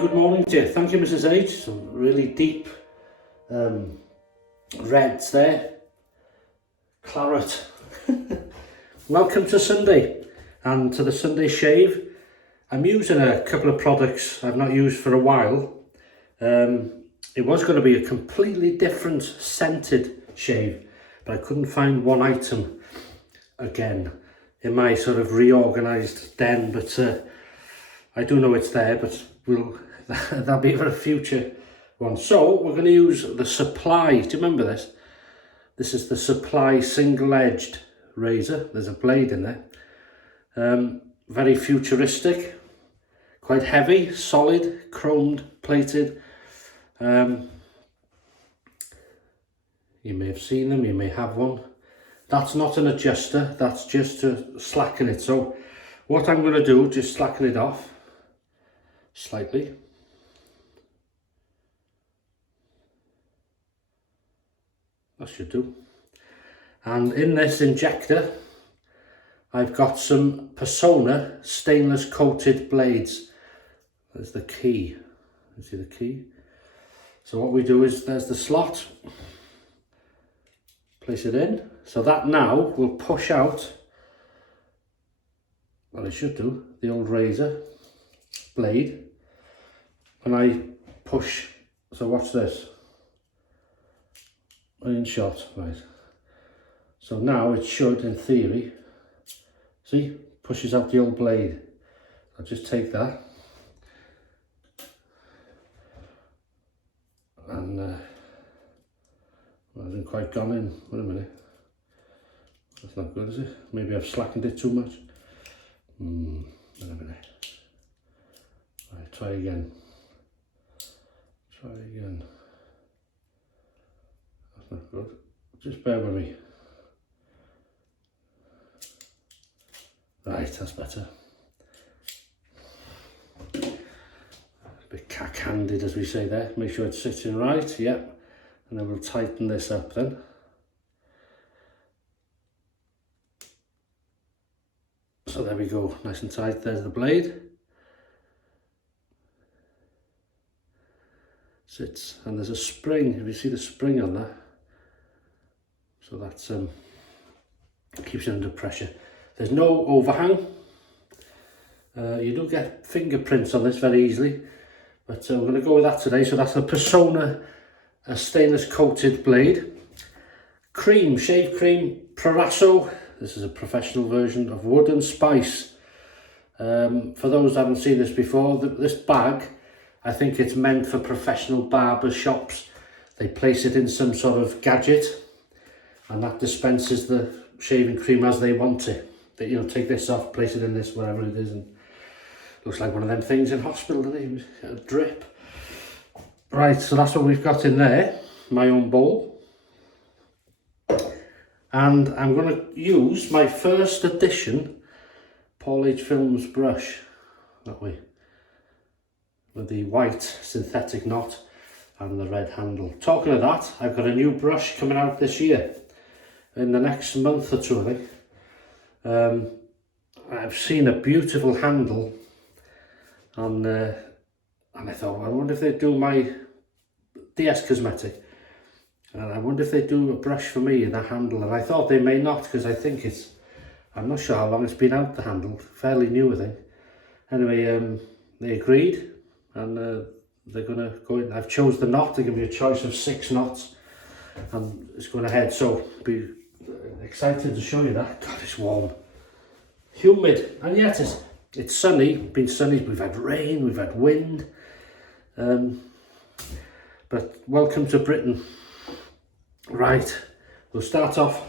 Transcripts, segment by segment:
good morning to you. Thank you, Mrs. H. Some really deep reds there. Claret. Welcome to Sunday and to the Sunday shave. I'm using a couple of products I've not used for a while. It was going to be a completely different scented shave, but I couldn't find one item again in my sort of reorganised den, but I do know it's there, but that'll be for a future one. So we're going to use the Supply. Do you remember this? This is the Supply single-edged razor. There's a blade in there. Very futuristic, quite heavy, solid, chromed, plated. You may have seen them, you may have one. That's not an adjuster, that's just to slacken it. So what I'm going to do, just slacken it off slightly. That should do. And in this injector, I've got some Personna stainless coated blades. There's the key. You see the key? So what we do is, there's the slot. Place it in. So that now will push out, well it should do, the old razor blade. When I push, so watch this. In shot, right. So now it should, in theory, see, pushes out the old blade. I'll just take that. And well, it hasn't quite gone in. Wait a minute. That's not good, is it? Maybe I've slackened it too much. Wait a minute. Right, try again. Try again. That's not good. Just bear with me. Right, that's better. A bit cack-handed, as we say there. Make sure it's sitting right, yep. And then we'll tighten this up then. So there we go, nice and tight. There's the blade. Sits, and there's a spring, if you see the spring on that. So that's keeps it under pressure. There's no overhang. You do get fingerprints on this very easily, but we're going to go with that today. So that's the Personna stainless coated blade. Cream, shave cream, Proraso. This is a professional version of Woodspice. For those that haven't seen this before, this bag, I think it's meant for professional barber shops. They place it in some sort of gadget, and that dispenses the shaving cream as they want it. They, you know, take this off, place it in this, whatever it is, and looks like one of them things in hospital, doesn't it? A drip. Right, so that's what we've got in there. My own bowl. And I'm going to use my first edition PaulHFilms brush, that way, with the white synthetic knot and the red handle. Talking of that, I've got a new brush coming out this year, in the next month or two, I think. I've seen a beautiful handle, and I thought, well, I wonder if they do my DS Cosmetic. And I wonder if they do a brush for me in that handle, and I thought they may not, because I think it's, I'm not sure how long it's been out, the handle, fairly new I think. Anyway, they agreed, and they're going to go in. I've chose the knot. They give me a choice of 6 knots, and it's going ahead, so be excited to show you that. God, it's warm, humid, and yet it's sunny. Been sunny, we've had rain, we've had wind, but welcome to Britain. Right, we'll start off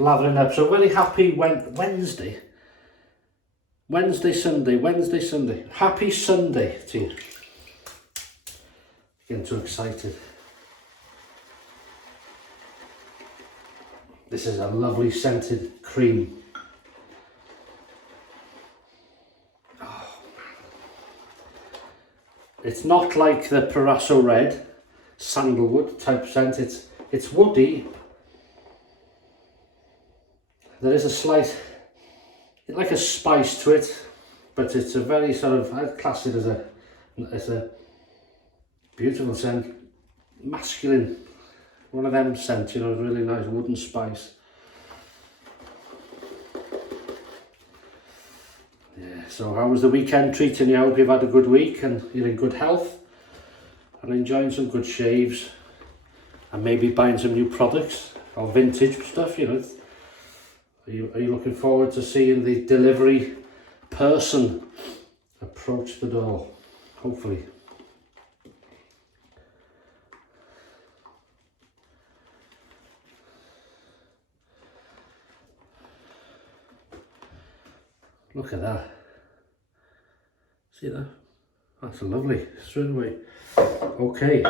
lathering up. So very happy Wednesday, Sunday. Happy Sunday to you. Getting too excited. This is a lovely scented cream. Oh, it's not like the Proraso red, sandalwood type scent. It's woody. There is a slight, like a spice to it, but it's a very sort of, I'd class it as a It's a beautiful scent, masculine, one of them scents, you know, really nice wooden spice. Yeah, so how was the weekend treating you? I hope you've had a good week and you're in good health and enjoying some good shaves and maybe buying some new products or vintage stuff, you know. Are you looking forward to seeing the delivery person approach the door? Hopefully. Look at that. See that? That's lovely, straight away. Okay.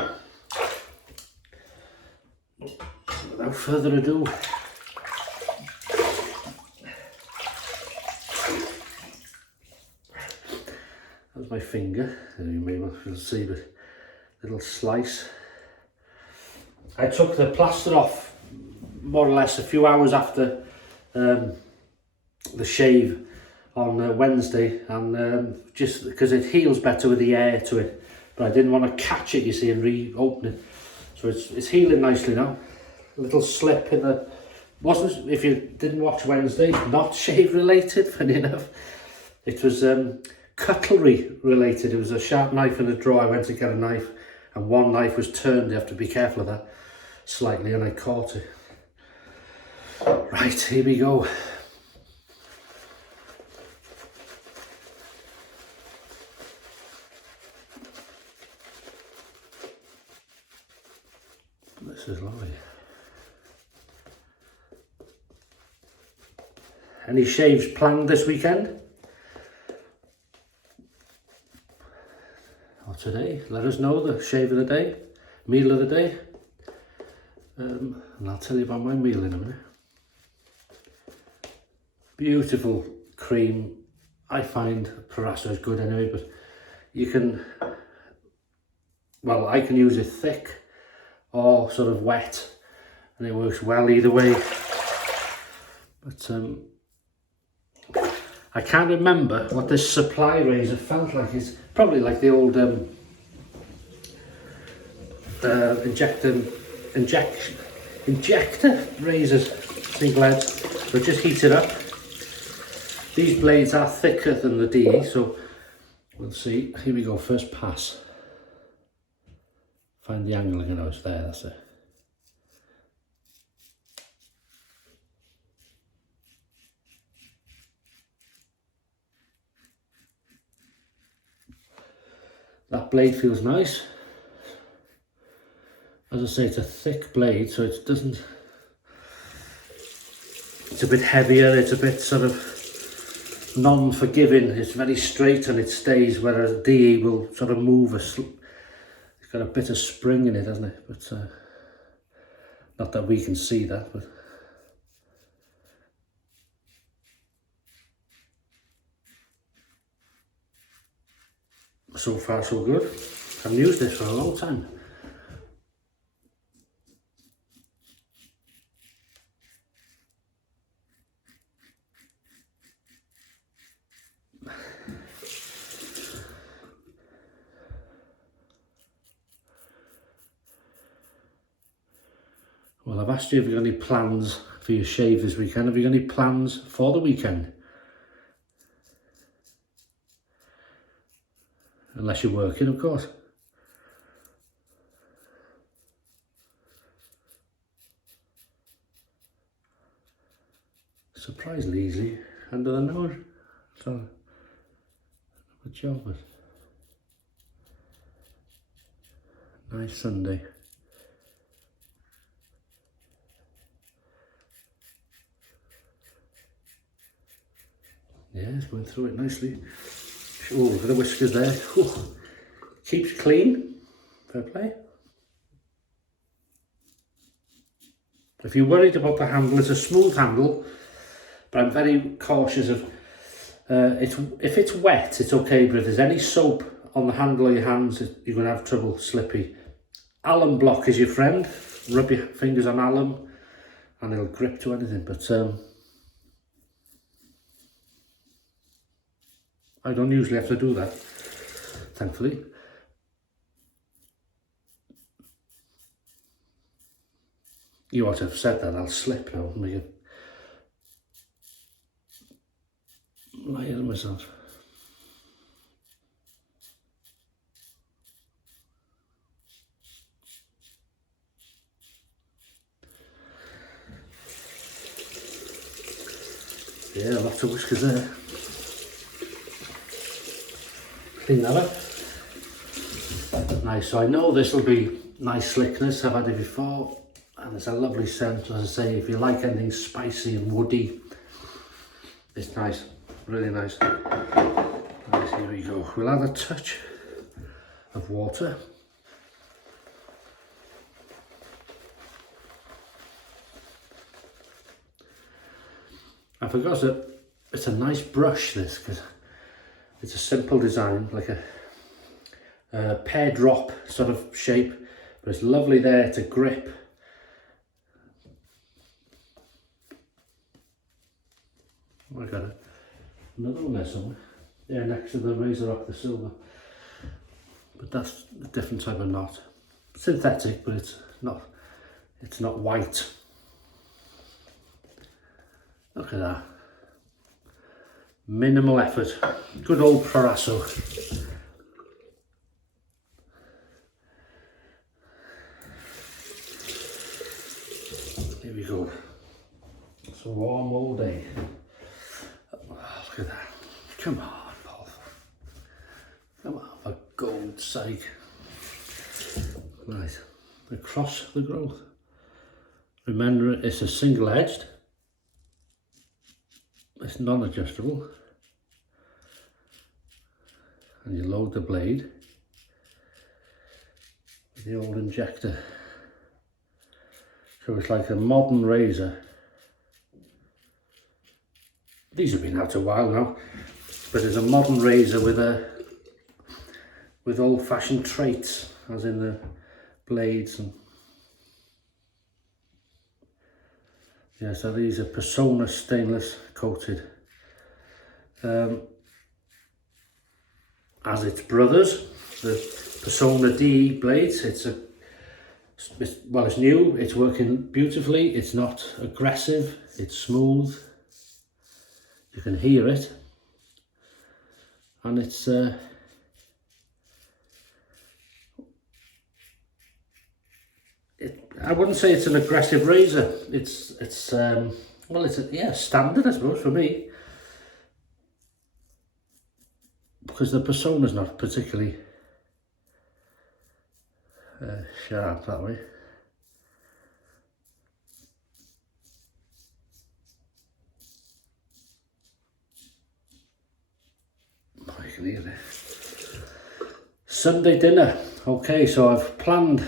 Without further ado, that's my finger. You may well see the little slice. I took the plaster off more or less a few hours after the shave on Wednesday, and just because it heals better with the air to it, but I didn't want to catch it, you see, and reopen it. So it's healing nicely now. A little slip in the, wasn't, if you didn't watch Wednesday, not shave related, funny enough. It was cutlery related. It was a sharp knife in a drawer. I went to get a knife and one knife was turned. You have to be careful of that slightly, and I caught it. Right, here we go. This is lovely. Any shaves planned this weekend? Or today? Let us know the shave of the day, meal of the day. And I'll tell you about my meal in a minute. Beautiful cream. I find Proraso is good anyway, but you can, well, I can use it thick or sort of wet, and it works well either way. But I can't remember what this supply razor felt like. It's probably like the old injector razors, single edge, but just heat it up. These blades are thicker than the DE, so we'll see. Here we go, first pass. Find the angle, you know, it's there, that's it. That blade feels nice. As I say, it's a thick blade, so it doesn't, it's a bit heavier, it's a bit sort of non-forgiving. It's very straight and it stays, whereas DE will sort of move it's got a bit of spring in it, hasn't it? But not that we can see that, but so far so good. I've used this for a long time. Well, I've asked you if you've got any plans for your shave this weekend. Have you got any plans for the weekend? Unless you're working, of course. Surprisingly easy under the nose. So, good job. Nice Sunday. Yeah, it's going through it nicely. Oh, look at the whiskers there. Ooh. Keeps clean. Fair play. If you're worried about the handle, it's a smooth handle, but I'm very cautious of if it's wet, it's okay, but if there's any soap on the handle of your hands, you're going to have trouble, slippy. Alum block is your friend. Rub your fingers on alum and it'll grip to anything, but I don't usually have to do that, thankfully. You ought to have said that. I'll slip now. Make it lie on myself. Yeah, lots of whiskers there. Clean that up. Nice, so I know this will be nice slickness. I've had it before, and it's a lovely scent. As I say, if you like anything spicy and woody, it's nice, really nice. Nice, here we go. We'll add a touch of water. I forgot that it's a nice brush, this, because it's a simple design, like a pear drop sort of shape, but it's lovely there to grip. I got another one there somewhere. Yeah, next to the razor off the silver. But that's a different type of knot. Synthetic, but it's not white. Look at that. Minimal effort. Good old Proraso. Here we go. It's a warm all day. Oh, look at that. Come on, Paul. Come on, for God's sake. Right. Across the growth. Remember, it's a single edged. It's non-adjustable, and you load the blade with the old injector. So it's like a modern razor. These have been out a while now, but it's a modern razor with old-fashioned traits, as in the blades and. Yeah, so these are Personna stainless coated. As its brothers, the Personna D blades, it's new, it's working beautifully, it's not aggressive, it's smooth, you can hear it, and it's I wouldn't say it's an aggressive razor. It's standard, I suppose, for me, because the Persona's not particularly sharp that way. I can hear it. Sunday dinner. Okay, so I've planned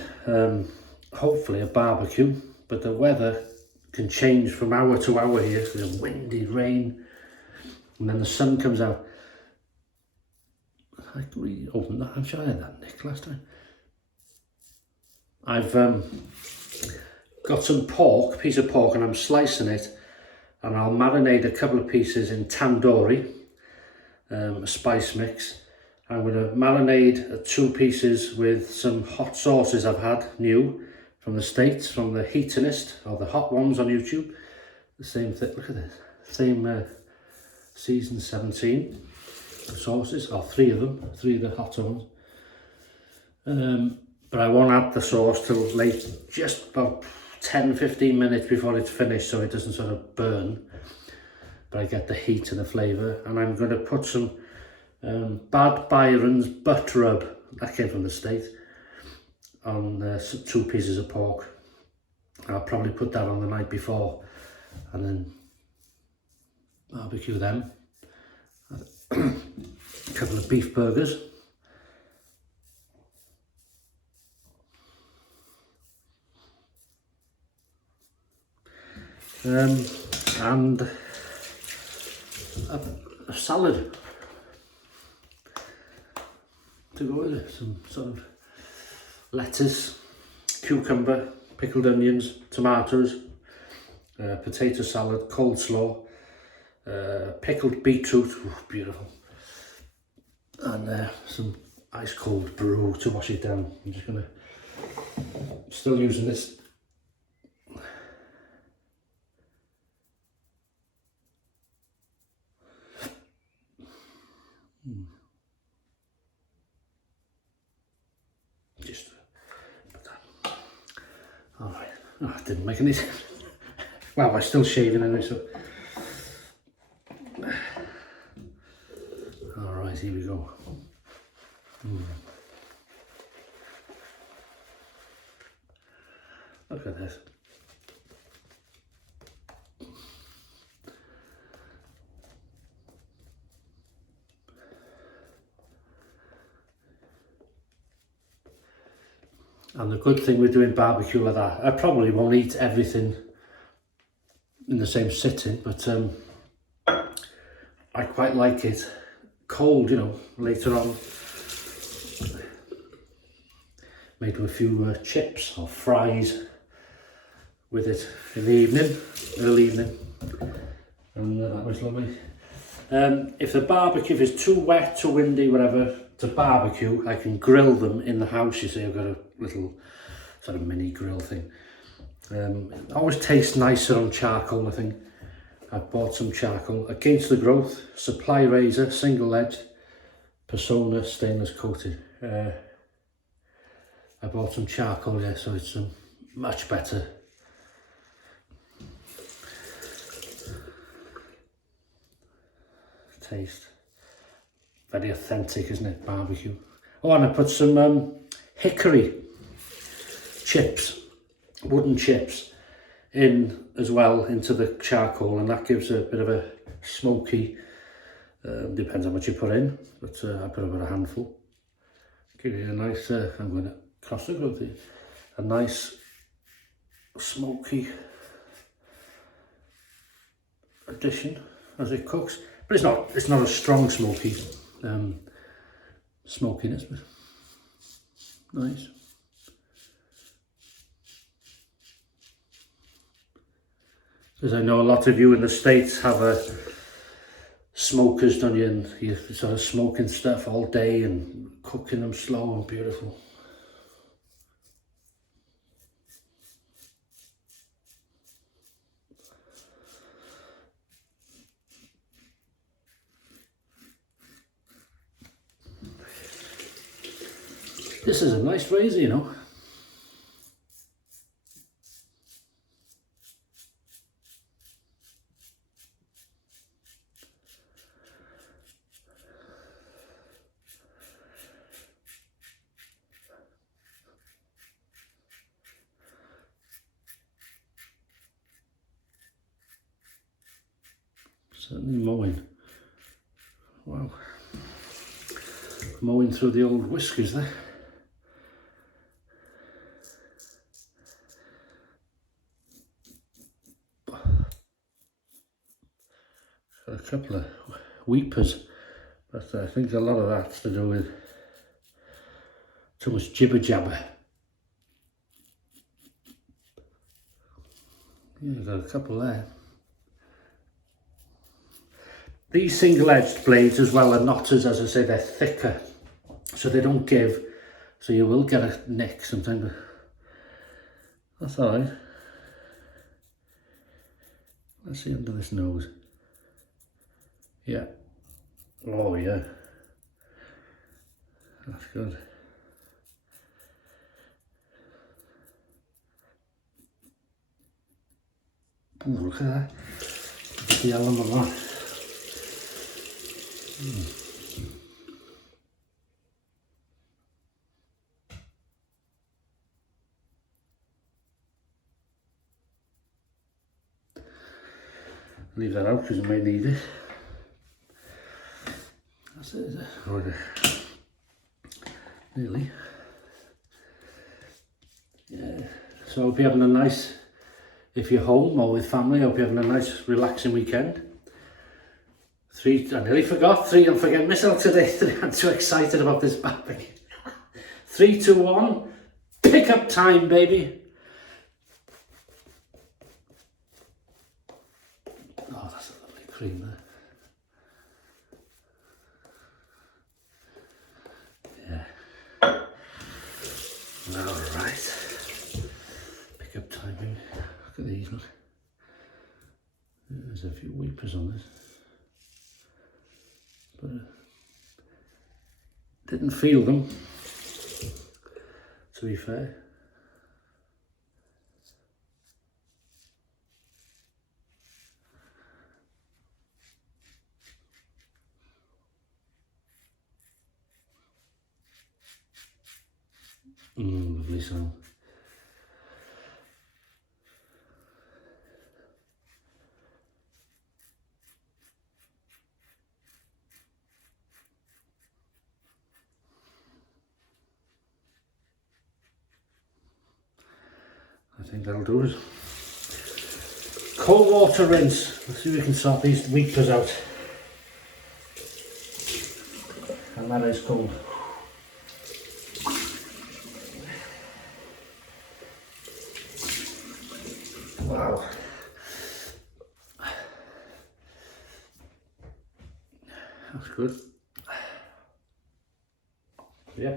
hopefully a barbecue, but the weather can change from hour to hour here. There's windy, rain, and then the sun comes out. I really opened that. I'm sure I had that nick last time. I've got some piece of pork, and I'm slicing it, and I'll marinate a couple of pieces in tandoori, a spice mix. I'm going to marinate 2 pieces with some hot sauces I've had new from the States, from the Heatonist, or the hot ones on YouTube. The same thing, look at this, same season 17 sauces, or 3 of them, 3 of the hot ones. But I won't add the sauce till late, just about 10-15 minutes before it's finished, so it doesn't sort of burn, but I get the heat and the flavour. And I'm going to put some Bad Byron's butt rub, that came from the States, on 2 pieces of pork. I'll probably put that on the night before and then barbecue them. A couple of beef burgers. And a salad to go with it. Some sort of lettuce, cucumber, pickled onions, tomatoes, potato salad, coleslaw, pickled beetroot, beautiful, and some ice cold brew to wash it down. I'm just gonna, still using this Oh, it didn't make any sense. Well, I'm still shaving anyway, so. Alright, here we go. Look at this. And the good thing with doing barbecue like that, I probably won't eat everything in the same sitting, but I quite like it cold, you know, later on. Made a few chips or fries with it in the evening, early evening, and that was lovely. If the barbecue is too wet, too windy, whatever, to barbecue, I can grill them in the house. You see, I've got a little sort of mini grill thing. It always tastes nicer on charcoal, I think. I've bought some charcoal. Against the Growth, supply razor, single edge, Personna stainless coated. I bought some charcoal, yeah, so it's much better. Taste. Very authentic, isn't it? Barbecue. Oh, and I put some hickory chips, wooden chips, in as well into the charcoal, and that gives a bit of a smoky, depends how much you put in, but I put about a handful. Give you a nice, I'm going to cross the growth here, a nice smoky addition as it cooks. But it's not a strong smoky smokiness, but nice. Because I know a lot of you in the States have a smokers, don't you? And you're sort of smoking stuff all day and cooking them slow and beautiful. This is a nice razor, you know. Certainly mowing. Wow. Mowing through the old whiskers there. Got a couple of weepers, but I think a lot of that's to do with too much jibber jabber. Yeah, got a couple there. These single-edged blades as well are not as I say, they're thicker, so they don't give, so you will get a nick sometimes, but that's alright. Let's see under this nose. Yeah. Oh yeah. That's good. Ooh, look at that. Look at the element of that. Leave that out because you might need it. That's it, is it? Or nearly. Yeah. So I hope you're having a nice, if you're home or with family, I hope you're having a nice relaxing weekend. I nearly forgot, I'm forgetting myself today. I'm too excited about this barbecue. 3, 2, 1, pick up time, baby. Oh, that's a lovely cream there. Yeah. All right. Pick up time, baby. Look at these, look. There's a few weepers on this. But didn't feel them, to be fair. Lovely sound. I think that'll do it. Cold water rinse. Let's see if we can sort these weepers out. And that is cold. Wow. That's good. Yeah.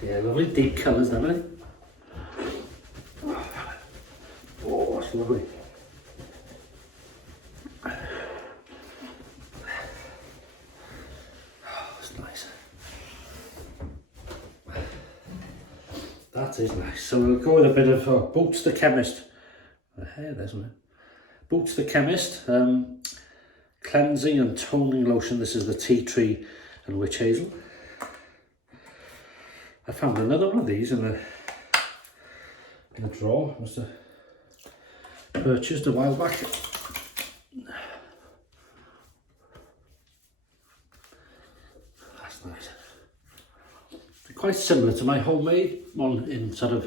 Yeah, lovely deep colours, don't they? Oh, that's lovely. Oh, that's nice. That is nice. So we'll go with a bit of Boots the Chemist. The hair, isn't it? Boots the Chemist. Cleansing and toning lotion. This is the tea tree and witch hazel. I found another one of these in a drawer. Must have purchased a while back. That's nice. They're quite similar to my homemade one in sort of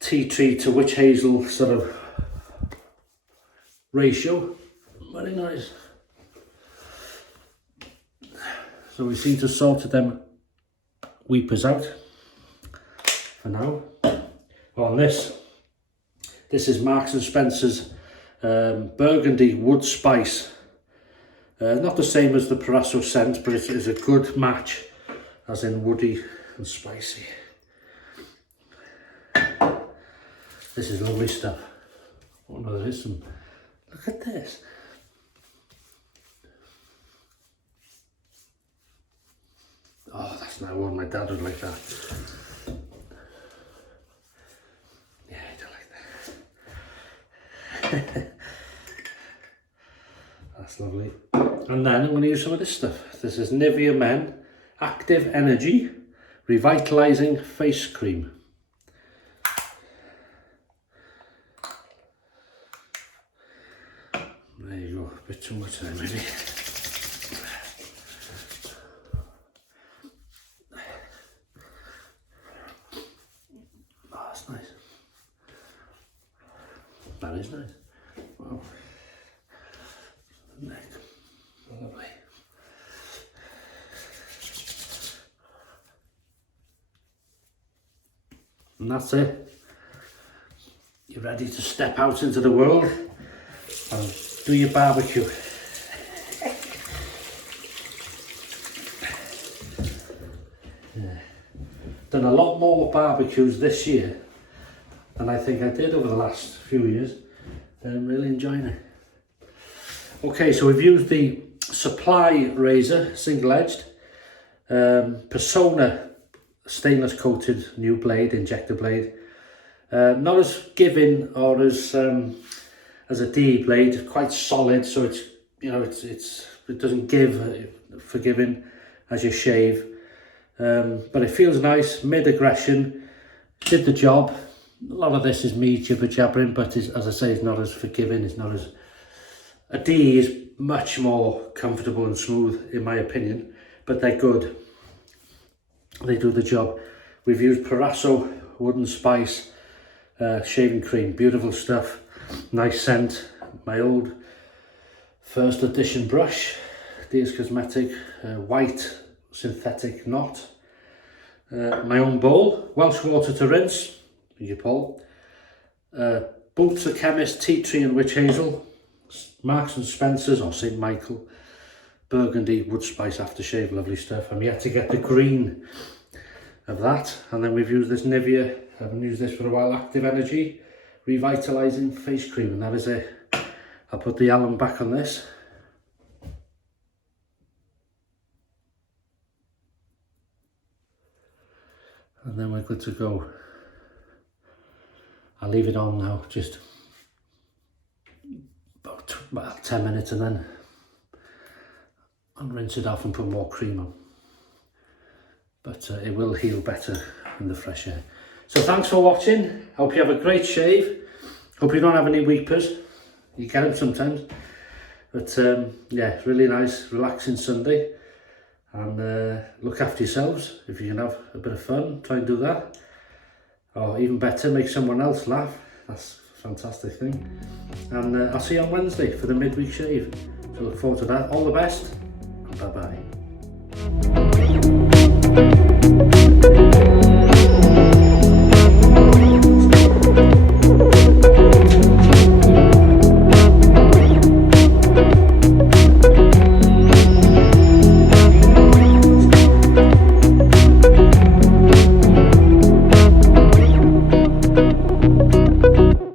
tea tree to witch hazel sort of ratio. Very nice. So we seem to have sorted them weepers out for now. On this is Marks and Spencer's Burgundy Woodspice. Not the same as the Proraso scent, but it is a good match, as in woody and spicy. This is lovely stuff. Oh no, there is some. Look at this. Oh, that's not one my dad would like that. Yeah, I don't like that. That's lovely. And then I'm going to use some of this stuff. This is Nivea Men Active Energy Revitalising Face Cream. There you go, a bit too much there maybe. Nice. That is nice. Wow. Neck. Lovely. And that's it. You're ready to step out into the world and do your barbecue. Yeah. Done a lot more barbecues this year than I think I did over the last few years. I'm really enjoying it. Okay, so we've used the Supply razor, single-edged, Personna stainless coated new blade, injector blade. Not as giving or as a D blade, quite solid, so it's, you know, it doesn't give forgiving as you shave. But it feels nice, mid-aggression, did the job. A lot of this is me jibber-jabbering, but as I say, it's not as forgiving, it's not as... A D is much more comfortable and smooth, in my opinion, but they're good. They do the job. We've used Proraso Woodspice shaving cream, beautiful stuff, nice scent. My old first edition brush, DS Cosmetic, white synthetic knot. My own bowl, Welsh water to rinse, thank you Paul. Boots the Chemist, tea tree and witch hazel. Marks and Spencer's or St. Michael, Burgundy Woodspice aftershave, lovely stuff. I'm yet to get the green of that. And then we've used this Nivea, I haven't used this for a while, Active Energy Revitalising Face Cream, and that is it. I'll put the alum back on this. And then we're good to go. I'll leave it on now, just about 10 minutes, and then I'll rinse it off and put more cream on. but it will heal better in the fresh air. So thanks for watching. Hope you have a great shave. Hope you don't have any weepers. You get them sometimes. But yeah, really nice, relaxing Sunday. And look after yourselves. If you can have a bit of fun, try and do that. Or even better, make someone else laugh. That's a fantastic thing. And I'll see you on Wednesday for the midweek shave. So look forward to that. All the best. And bye-bye.